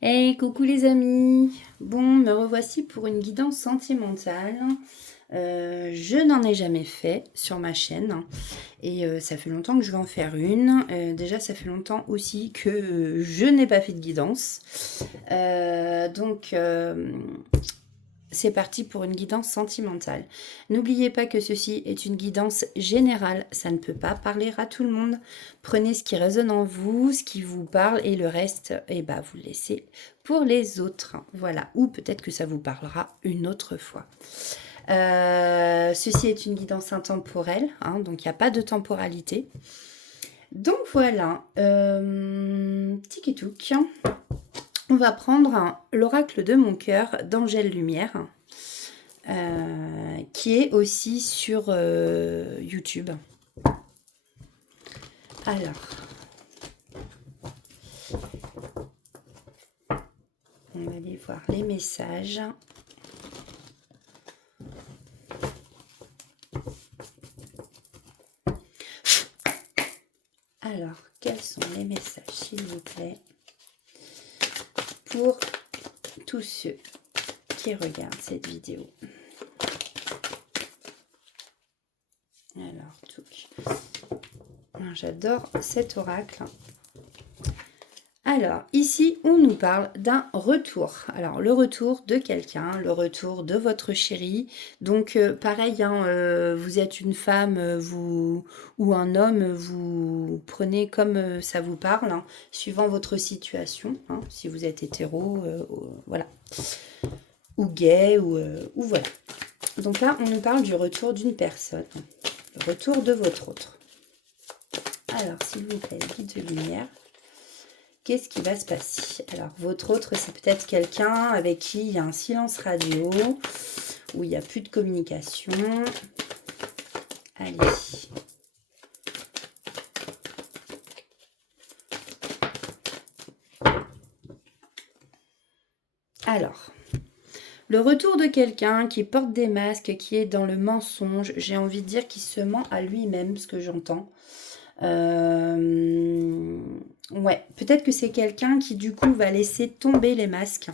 Hey, coucou les amis. Bon, me revoici pour une guidance sentimentale. Je n'en ai jamais fait sur ma chaîne et ça fait longtemps que je vais en faire une. Déjà, ça fait longtemps aussi que je n'ai pas fait de guidance. Donc, c'est parti pour une guidance sentimentale. N'oubliez pas que ceci est une guidance générale, ça ne peut pas parler à tout le monde. Prenez ce qui résonne en vous, ce qui vous parle et le reste, eh ben, vous le laissez pour les autres. Voilà, ou peut-être que ça vous parlera une autre fois. Ceci est une guidance intemporelle, hein, donc il n'y a pas de temporalité. Donc voilà, tiki-touk. On va prendre l'oracle de mon cœur d'Angèle Lumière. Qui est aussi sur YouTube. Alors, on va aller voir les messages. Alors, quels sont les messages, s'il vous plaît, pour tous ceux qui regardent cette vidéo? Alors, j'adore cet oracle. Alors, ici, on nous parle d'un retour. Alors, le retour de quelqu'un, le retour de votre chéri. Donc, pareil, hein, vous êtes une femme ou un homme, vous prenez comme ça vous parle, hein, suivant votre situation. Hein, si vous êtes hétéro, voilà. Ou gay, ou voilà. Donc là, on nous parle du retour d'une personne. Le retour de votre autre. Alors, s'il vous plaît, guide de lumière. Qu'est-ce qui va se passer? Alors, votre autre, c'est peut-être quelqu'un avec qui il y a un silence radio, où il n'y a plus de communication. Allez. Alors, le retour de quelqu'un qui porte des masques, qui est dans le mensonge, j'ai envie de dire qu'il se ment à lui-même, ce que j'entends. Ouais, peut-être que c'est quelqu'un qui du coup va laisser tomber les masques.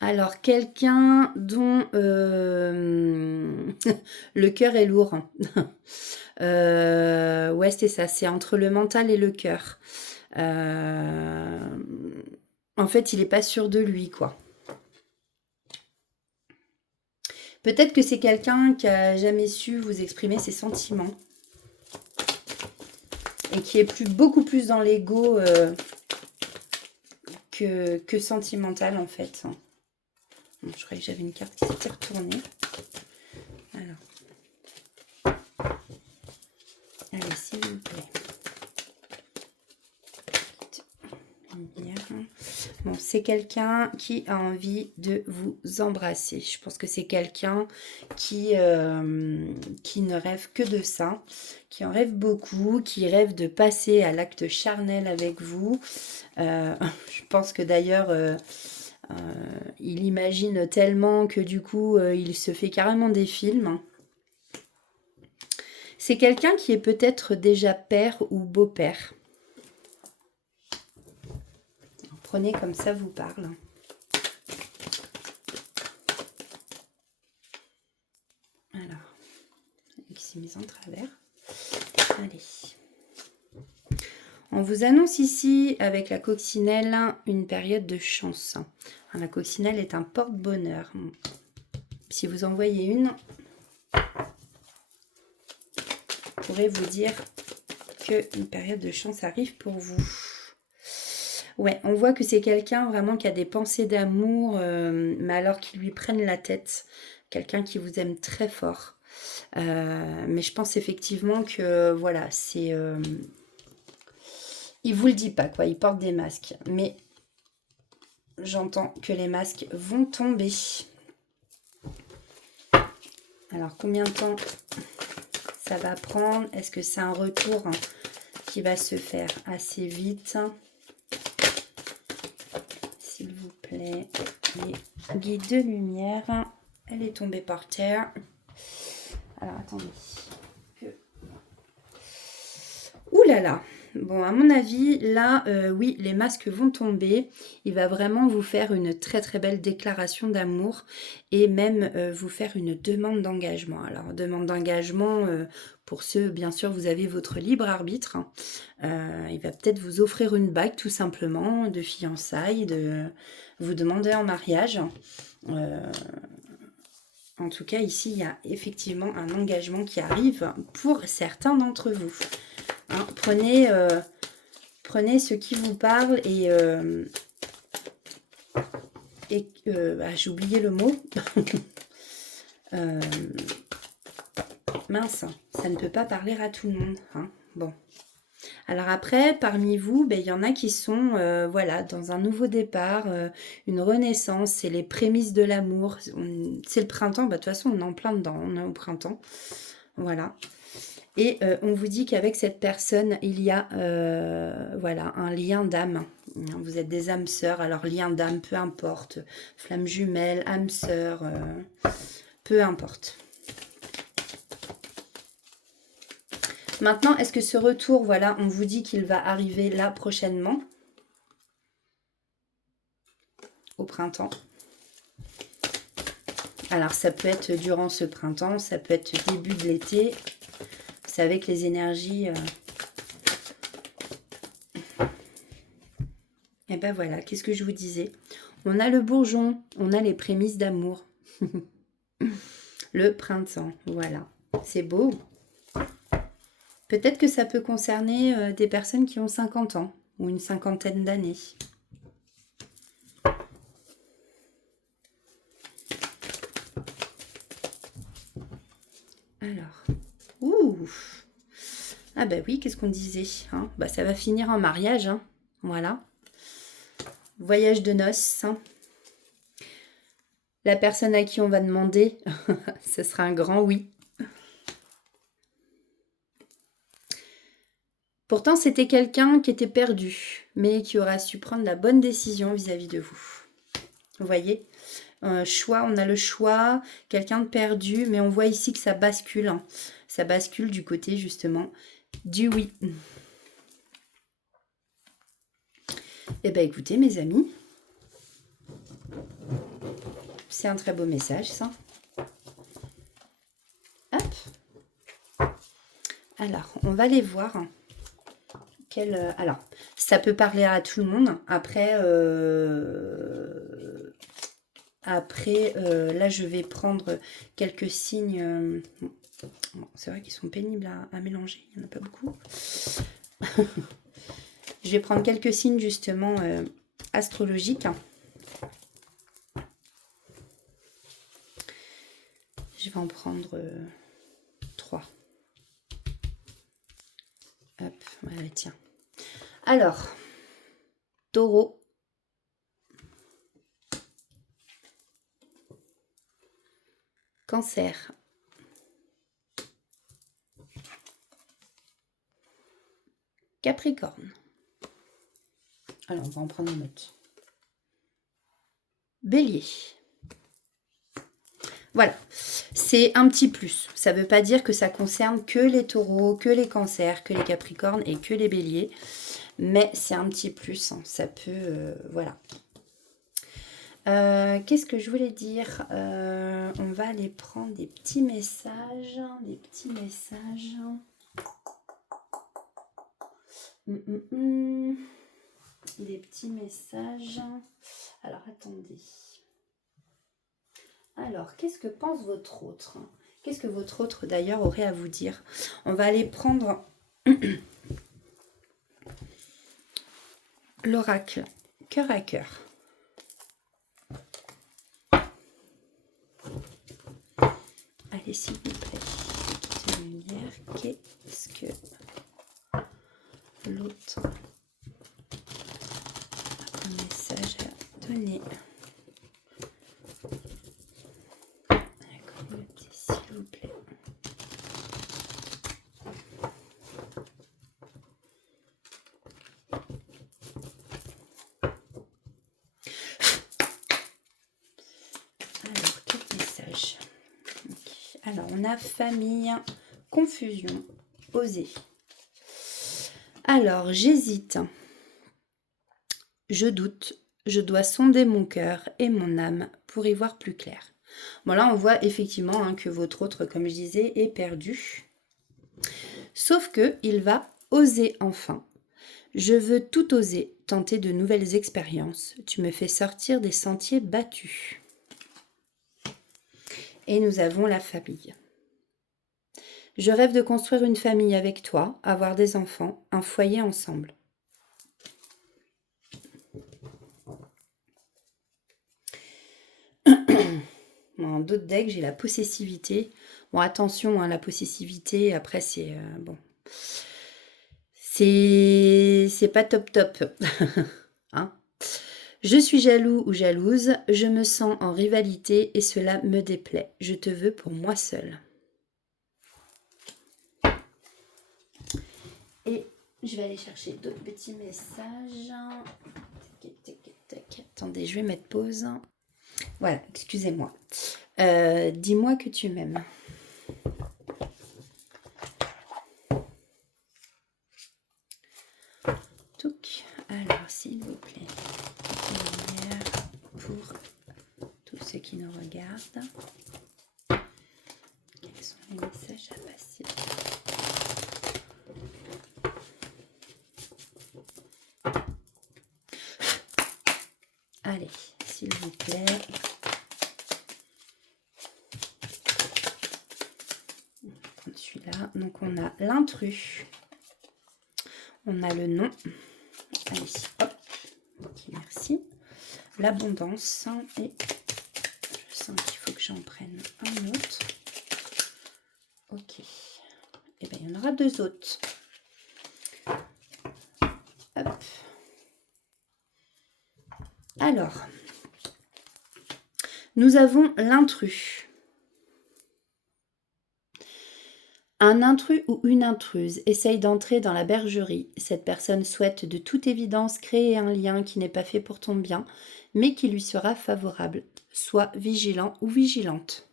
Alors, quelqu'un dont le cœur est lourd. Ouais, c'est ça, c'est entre le mental et le cœur. En fait, il n'est pas sûr de lui, quoi. Peut-être que c'est quelqu'un qui a jamais su vous exprimer ses sentiments et qui est beaucoup plus dans l'ego que sentimental, en fait. Bon, je croyais que j'avais une carte qui s'était retournée. Alors. Allez, s'il vous plaît. Bon, c'est quelqu'un qui a envie de vous embrasser. Je pense que c'est quelqu'un qui ne rêve que de ça, qui en rêve beaucoup, qui rêve de passer à l'acte charnel avec vous. Je pense que d'ailleurs, il imagine tellement que du coup, il se fait carrément des films. C'est quelqu'un qui est peut-être déjà père ou beau-père. Prenez comme ça vous parle. Alors, qui s'est mise en travers. Allez. On vous annonce ici, avec la coccinelle, une période de chance. La coccinelle est un porte-bonheur. Si vous en voyez une, je pourrais vous dire qu'une période de chance arrive pour vous. Ouais, on voit que c'est quelqu'un vraiment qui a des pensées d'amour, mais alors qui lui prennent la tête. Quelqu'un qui vous aime très fort. Mais je pense effectivement que, voilà, c'est... il vous le dit pas, quoi. Il porte des masques. Mais j'entends que les masques vont tomber. Alors, combien de temps ça va prendre? Est-ce que c'est un retour qui va se faire assez vite? S'il vous plaît, les guides de lumière. Elle est tombée par terre. Alors, attendez. Ouh là là. Bon, à mon avis, là, oui, les masques vont tomber. Il va vraiment vous faire une très très belle déclaration d'amour et même vous faire une demande d'engagement. Alors, demande d'engagement, pour ceux, bien sûr, vous avez votre libre arbitre. Il va peut-être vous offrir une bague, tout simplement, de fiançailles, de vous demander en mariage. En tout cas, ici, il y a effectivement un engagement qui arrive pour certains d'entre vous. Hein, prenez ce qui vous parle et j'ai oublié le mot. Mince, ça ne peut pas parler à tout le monde. Hein. Bon. Alors après, parmi vous, il y en a qui sont voilà, dans un nouveau départ, une renaissance, c'est les prémices de l'amour. C'est le printemps, de toute façon, on est en plein dedans, on est au printemps. Voilà. Et on vous dit qu'avec cette personne, il y a voilà, un lien d'âme. Vous êtes des âmes sœurs, alors lien d'âme, peu importe. Flamme jumelle, âme sœur, peu importe. Maintenant, est-ce que ce retour, voilà, on vous dit qu'il va arriver là prochainement, au printemps. Alors, ça peut être durant ce printemps, ça peut être début de l'été. Vous savez que les énergies... Et ben voilà, qu'est-ce que je vous disais? On a le bourgeon, on a les prémices d'amour. Le printemps, voilà. C'est beau. Peut-être que ça peut concerner des personnes qui ont 50 ans ou une cinquantaine d'années. Alors, ouh. Ah bah oui, qu'est-ce qu'on disait hein, bah ça va finir en mariage, hein. Voilà. Voyage de noces. Hein. La personne à qui on va demander, ce sera un grand oui. Pourtant, c'était quelqu'un qui était perdu, mais qui aura su prendre la bonne décision vis-à-vis de vous. Vous voyez choix, on a le choix, quelqu'un de perdu, mais on voit ici que ça bascule. Hein. Ça bascule du côté, justement, du oui. Eh bien, écoutez, mes amis, c'est un très beau message, ça. Hop. Alors, on va les voir. Alors, ça peut parler à tout le monde. Après, là, je vais prendre quelques signes. Bon, c'est vrai qu'ils sont pénibles à mélanger. Il n'y en a pas beaucoup. Je vais prendre quelques signes, justement, astrologiques. Je vais en prendre 3. Hop, voilà, tiens. Alors, Taureau. Cancer. Capricorne. Alors, on va en prendre une autre. Bélier. Voilà, c'est un petit plus. Ça ne veut pas dire que ça concerne que les taureaux, que les cancers, que les capricornes et que les béliers. Mais c'est un petit plus. Hein. Ça peut... voilà. Qu'est-ce que je voulais dire on va aller prendre des petits messages. Des petits messages. Des petits messages. Alors, attendez. Alors, qu'est-ce que pense votre autre? Qu'est-ce que votre autre, d'ailleurs, aurait à vous dire? On va aller prendre l'oracle cœur à cœur. Allez, s'il vous plaît. Petite lumière. Qu'est-ce que l'autre a un message à donner? S'il vous plaît. Alors, quel message? Okay. Alors, on a famille, confusion, oser. Alors, j'hésite. Je doute. Je dois sonder mon cœur et mon âme pour y voir plus clair. Bon, là, on voit effectivement que votre autre, comme je disais, est perdu. Sauf que il va oser enfin. Je veux tout oser, tenter de nouvelles expériences. Tu me fais sortir des sentiers battus. Et nous avons la famille. Je rêve de construire une famille avec toi, avoir des enfants, un foyer ensemble. En d'autres decks, j'ai la possessivité. Bon, attention, la possessivité, après, c'est... bon. C'est pas top top. Hein. Je suis jaloux ou jalouse, je me sens en rivalité et cela me déplaît. Je te veux pour moi seule. Et je vais aller chercher d'autres petits messages. Attendez, je vais mettre pause. Voilà, excusez-moi. Dis-moi que tu m'aimes. Touc. Alors, s'il vous plaît, lumière pour tous ceux qui nous regardent. Quels sont les messages à passer? Allez, s'il vous plaît. On va prendre celui-là. Donc, on a l'intrus. On a le nom. Allez, hop. Ok, merci. L'abondance. Et je sens qu'il faut que j'en prenne un autre. Ok. Et bien, il y en aura deux autres. Hop. Alors, nous avons l'intrus. Un intrus ou une intruse essaye d'entrer dans la bergerie. Cette personne souhaite de toute évidence créer un lien qui n'est pas fait pour ton bien, mais qui lui sera favorable. Sois vigilant ou vigilante.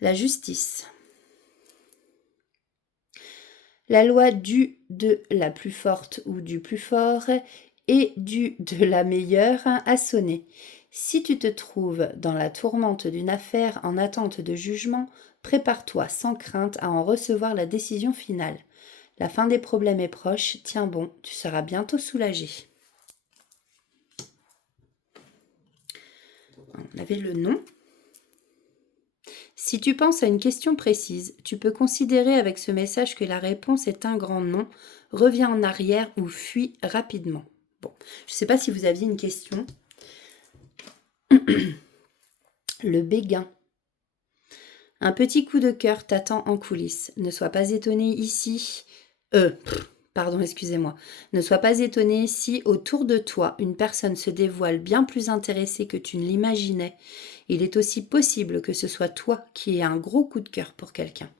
La justice. La loi du de la plus forte ou du plus fort et du de la meilleure a sonné. Si tu te trouves dans la tourmente d'une affaire en attente de jugement, prépare-toi sans crainte à en recevoir la décision finale. La fin des problèmes est proche, tiens bon, tu seras bientôt soulagé. On avait le nom. Si tu penses à une question précise, tu peux considérer avec ce message que la réponse est un grand non. Reviens en arrière ou fuis rapidement. Bon, je ne sais pas si vous aviez une question. Le béguin. Un petit coup de cœur t'attend en coulisses. Ne sois pas étonné ici. Pardon, excusez-moi. Ne sois pas étonné si autour de toi, une personne se dévoile bien plus intéressée que tu ne l'imaginais. Il est aussi possible que ce soit toi qui aies un gros coup de cœur pour quelqu'un.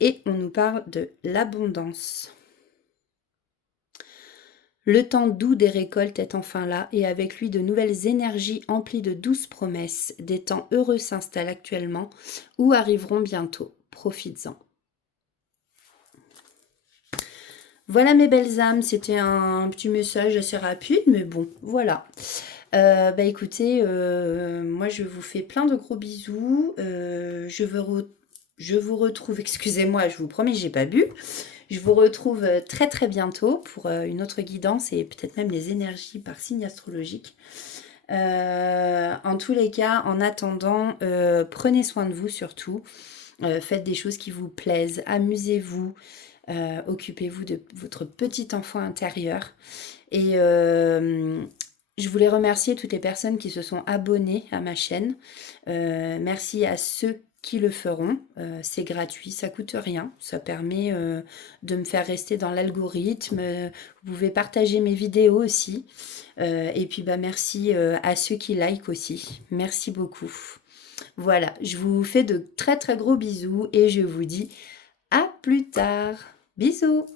Et on nous parle de l'abondance. Le temps doux des récoltes est enfin là et avec lui de nouvelles énergies emplies de douces promesses. Des temps heureux s'installent actuellement ou arriveront bientôt. Profites-en. Voilà mes belles âmes, c'était un petit message assez rapide, mais bon, voilà. Écoutez, moi je vous fais plein de gros bisous. Je vous retrouve, excusez-moi, je vous promets, j'ai pas bu. Je vous retrouve très très bientôt pour une autre guidance et peut-être même les énergies par signe astrologique. En tous les cas, en attendant, prenez soin de vous surtout. Faites des choses qui vous plaisent, amusez-vous. Occupez-vous de votre petit enfant intérieur. Et je voulais remercier toutes les personnes qui se sont abonnées à ma chaîne. Merci à ceux qui le feront. C'est gratuit, ça coûte rien. Ça permet de me faire rester dans l'algorithme. Vous pouvez partager mes vidéos aussi. Et puis merci à ceux qui like aussi. Merci beaucoup. Voilà, je vous fais de très très gros bisous et je vous dis à plus tard. Bisous!